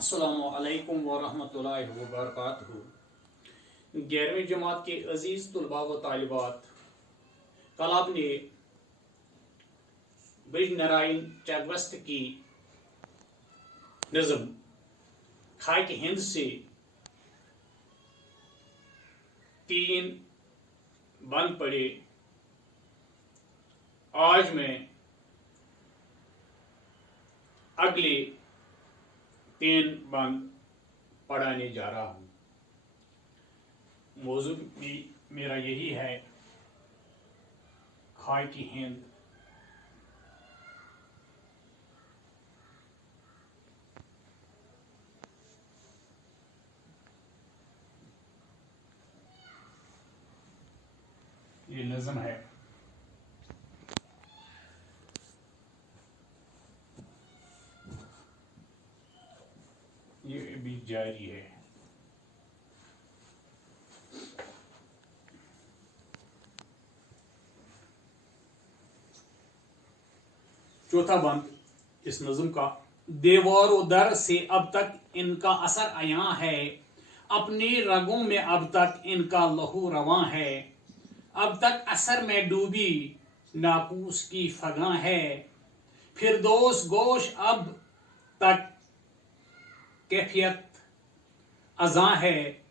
अस्सलामु अलैकुम वरहमतुल्लाहि वबरकातुहू। 11वीं जमात के अजीज तुलबा व तालिबात, कल आपने ब्रिज नारायण चकबस्त की नज़म खाक हिंद से 3 बंद पढ़े। आज मैं अगले 3 बंद पढ़ाने जा रहा हूँ। मौजू भी मेरा यही है, खाक हिंद। ये नज़म है। ये भी जारी है। चौथा बंद इस नज़म का। देवारो दर से अब तक इनका असर आया है, अपनी रगों में अब तक इनका लहू रवां है। अब तक असर में डूबी नापूस की फगां है, फिरदौस गोश अब तक कैफियत अज़ां है।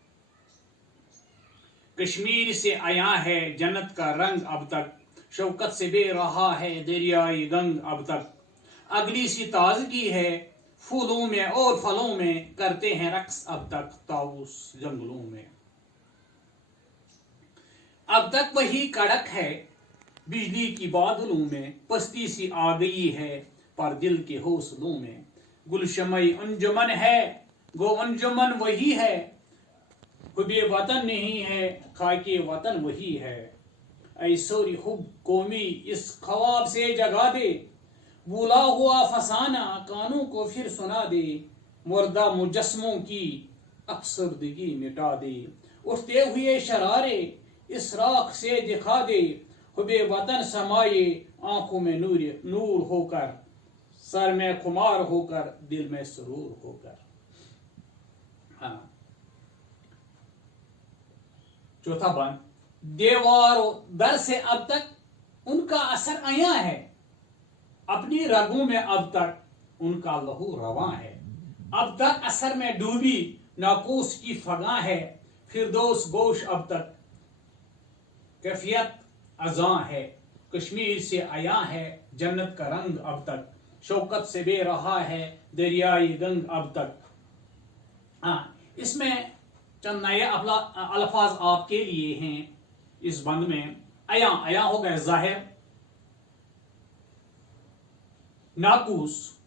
कश्मीर से आया है जन्नत का रंग अब तक, शौकत से बह रहा है दरियाई गंग अब तक। अगली सी ताजगी है फूलों में और फलों में, करते हैं रक्स अब तक ताऊस जंगलों में। अब तक वही कड़क है बिजली की बादलों में, पस्ती सी आ गई है पर दिल के हौसलों में। गुलशमई अंजुमन है गो अंजुमन वही है, खुबे वतन नहीं है खाके वतन वही है। ऐसोरी हुब कौमी इस ख्वाब से जगा दे, भूला हुआ फसाना कानों को फिर सुना दे। मुर्दा मुजस्मों की अफसरदगी मिटा दे, उठते हुए शरारे इस राख से दिखा दे। हुबे वतन समाये आंखों में नूर होकर, सर में खुमार होकर दिल में सुरूर होकर। हाँ, चौथा बंद। देवारों दर से अब तक उनका असर आया है, अपनी रगों में अब तक उनका लहू रवां है। अब तक असर में डूबी नाकूस की फगां है, फिरदौस गोश अब तक कैफियत अज़ां है। कश्मीर से आया है जन्नत का रंग अब तक, शौकत से बह रहा है दरियाई गंग अब तक। हाँ, इसमें चंद नए अल्फाज आपके लिए हैं इस बंद में। आया आया हो गया जाहिर, नाकूस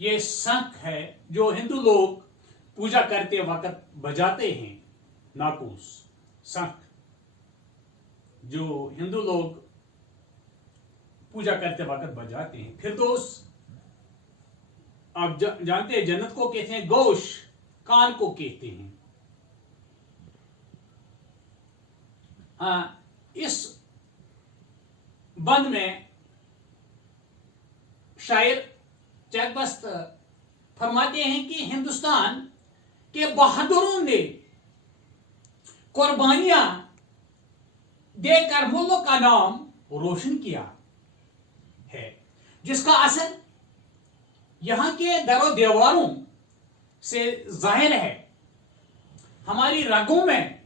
ये शंख है जो हिंदू लोग पूजा करते वक्त बजाते हैं। नाकूस शंख जो हिंदू लोग पूजा करते वक्त बजाते हैं। फिरदौस आप जानते हैं जन्नत को कहते हैं, गोश कान को कहते हैं। हाँ, इस बंद में शायर चकबस्त फरमाते हैं कि हिंदुस्तान के बहादुरों ने कुर्बानियां देकर मुल्क का नाम रोशन किया है, जिसका असर यहां के दरो दीवारों से जाहिर है। हमारी रगों में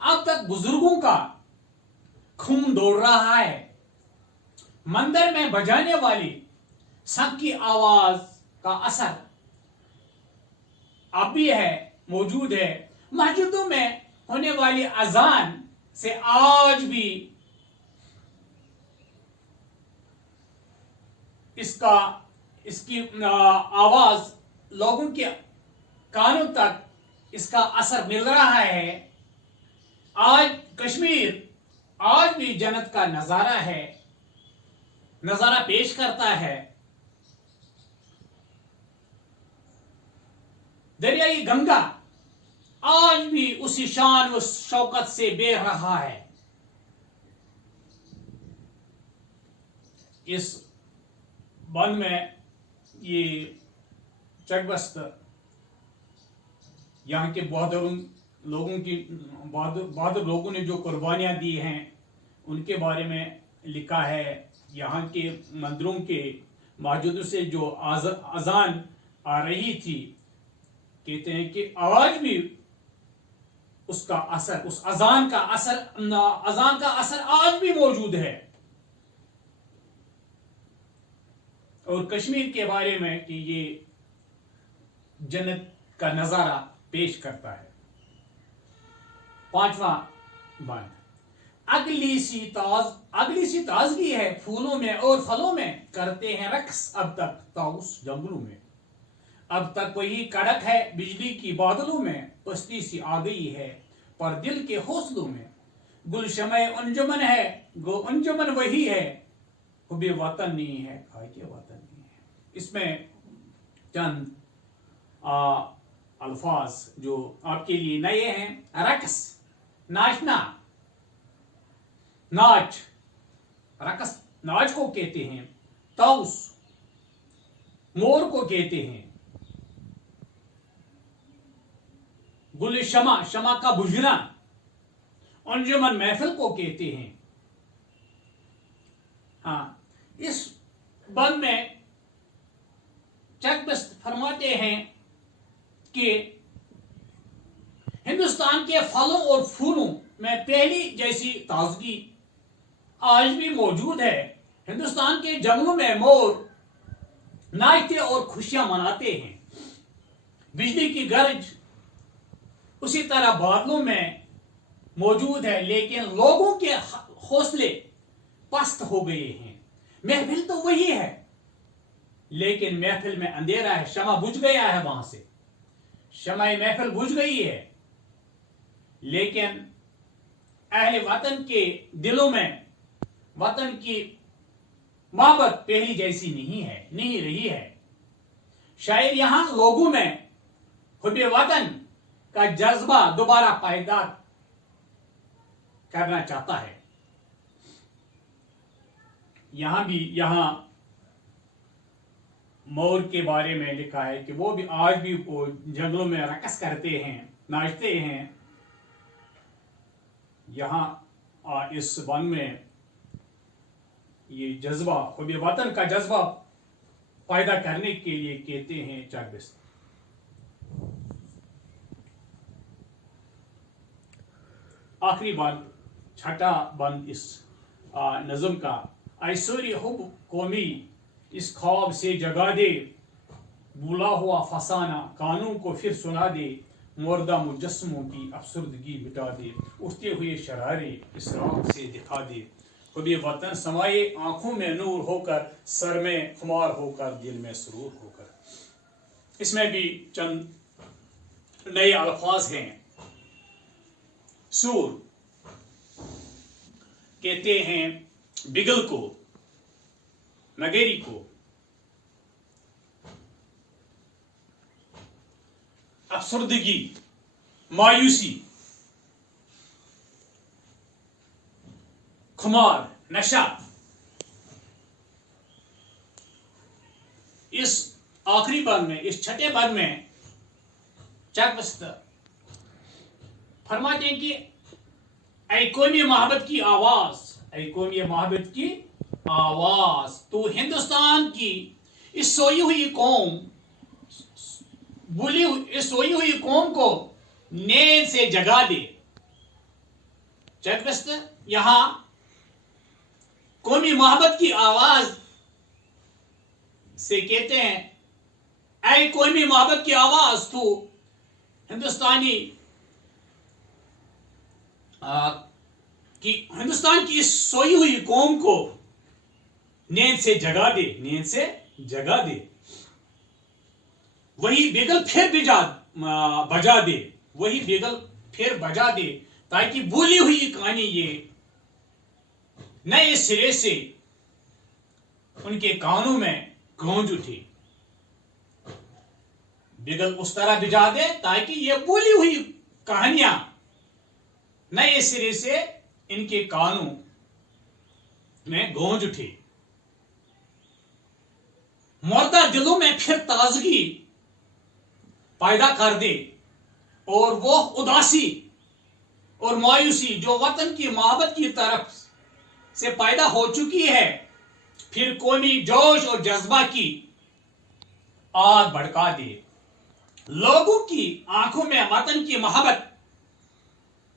अब तक बुजुर्गों का खून दौड़ रहा है। मंदिर में बजाने वाली शंख की आवाज का असर अब भी है, मौजूद है। मस्जिदों में होने वाली अजान से आज भी इसकी आवाज लोगों के कानों तक इसका असर मिल रहा है। आज कश्मीर आज भी जन्नत का नजारा पेश करता है। दरियाई गंगा आज भी उसी शान उस शौकत से बह रहा है। इस बंद में ये चकबस्त यहाँ के बहादुर लोगों ने जो कुर्बानियाँ दी हैं उनके बारे में लिखा है। यहाँ के मंदिरों के मौजूद से जो अजान आ रही थी, कहते हैं कि आज भी उसका असर, उस अजान का असर आज भी मौजूद है। और कश्मीर के बारे में कि ये जन्नत का नजारा पेश करता है। 5वां बंद, अगली सी ताजगी है फूलों में और फलों में, करते हैं रक्स अब तक ताउस जंगलों में। अब तक वही कड़क है बिजली की बादलों में, पस्ती सी आ गई है पर दिल के हौसलों में। गुलशमय अंजुमन है, गो अंजुमन वही है, हुबे वतन नहीं है, खाए के वतन नहीं है। इसमें चंद अल्फाज जो आपके लिए नए हैं। रक्स, नाचना, नाच, रक्स नाच को कहते हैं। ताउस, मोर को कहते हैं। गुल शमा, शमा का बुझना, अंजुमन महफिल को कहते हैं। हाँ, इस बंद में चकबस्त फरमाते हैं कि हिंदुस्तान के फलों और फूलों में पहली जैसी ताजगी आज भी मौजूद है। हिंदुस्तान के जंगलों में मोर नाचते और खुशियां मनाते हैं। बिजली की गरज उसी तरह बादलों में मौजूद है, लेकिन लोगों के हौसले पस्त हो गए हैं। महफिल तो वही है, लेकिन महफिल में अंधेरा है। शमा बुझ गया है, वहां से शमाए महफिल बुझ गई है, लेकिन अहले वतन के दिलों में वतन की मोहब्बत पहली जैसी नहीं रही है। शायद यहां लोगों में हुब्बे वतन का जज्बा दोबारा पैदा करना चाहता है। यहां मोर के बारे में लिखा है कि वो भी आज भी जंगलों में रक्स करते हैं, नाचते हैं। यहां इस वन में ये जज्बा, हुब्बे वतन का जज्बा पैदा करने के लिए कहते हैं चकबस्त। आखिरी बंद, छठा बंद इस नज़म का। ऐसोरी हुब कौमी इस ख्वाब से जगा दे, भूला हुआ फसाना कानों को फिर सुना दे, मुर्दा मुजस्मों की अफसुर्दगी मिटा दे, उठते हुए शरारे इस राह से दिखा दे। हुब्बे वतन समाये आंखों में नूर होकर, सर में खुमार होकर, दिल में सुरूर होकर। इसमें भी चंद नए अल्फाज हैं। सूर कहते हैं बिगल को, नगेरी को। अफसुर्दगी, मायूसी, खुमार, नशा। इस आखिरी बंद में, इस छठे बंद में चकबस्त फरमाते हैं कि ऐ कौमी मोहब्बत की आवाज, ऐ कौमी मोहब्बत की आवाज, तो हिंदुस्तान की इस सोई हुई कौम, इस सोई हुई कौम को नींद से जगा दे। चकबस्त यहां कौमी मोहब्बत की आवाज से कहते हैं, ऐ कौमी मोहब्बत की आवाज, तो हिंदुस्तानी कि हिंदुस्तान की इस सोई हुई कौम को नींद से जगा दे, नींद से जगा दे। वही बेगल फिर बजा दे, वही बेगल फिर बजा दे, ताकि भूली हुई कहानी ये नए सिरे से उनके कानों में गूंज उठे। बेगल उस तरह बजा दे ताकि ये भूली हुई कहानियां नए सिरे से इनके कानों में गूंज उठे। मुर्दा दिलों में फिर ताजगी पैदा कर दे और वो उदासी और मायूसी जो वतन की मोहब्बत की तरफ से पैदा हो चुकी है, फिर कौमी जोश और जज्बा की आग भड़का दे। लोगों की आंखों में वतन की मोहब्बत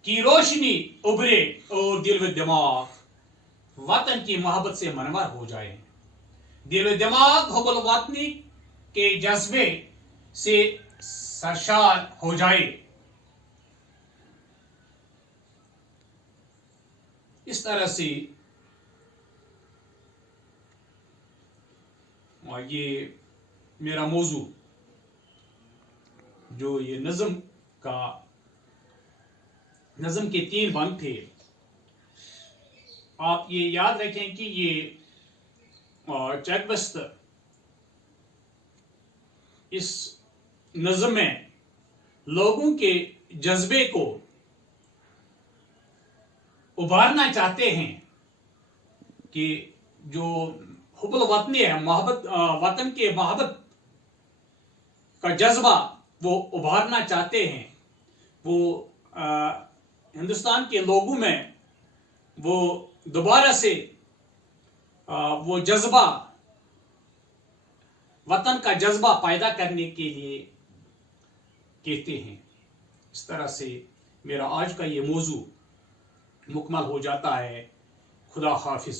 की रोशनी उभरे और दिल व दिमाग वतन की मोहब्बत से मनवर हो जाए। दिल व दिमाग हुब्बुल वतनी के जज्बे से सरशार हो जाए। इस तरह से ये मेरा मौजू जो ये नज़म के 3 बंद थे, आप ये याद रखें कि ये चकबस्त इस नज़म में लोगों के जज्बे को उभारना चाहते हैं कि जो हुब्बुल वतनी है, मोहब्बत वतन के मोहब्बत का जज्बा वो उभारना चाहते हैं। वो हिंदुस्तान के लोगों में वो दोबारा से वो जज्बा, वतन का जज्बा पैदा करने के लिए कहते हैं। इस तरह से मेरा आज का ये मौजू मुकम्मल हो जाता है। खुदा हाफिज।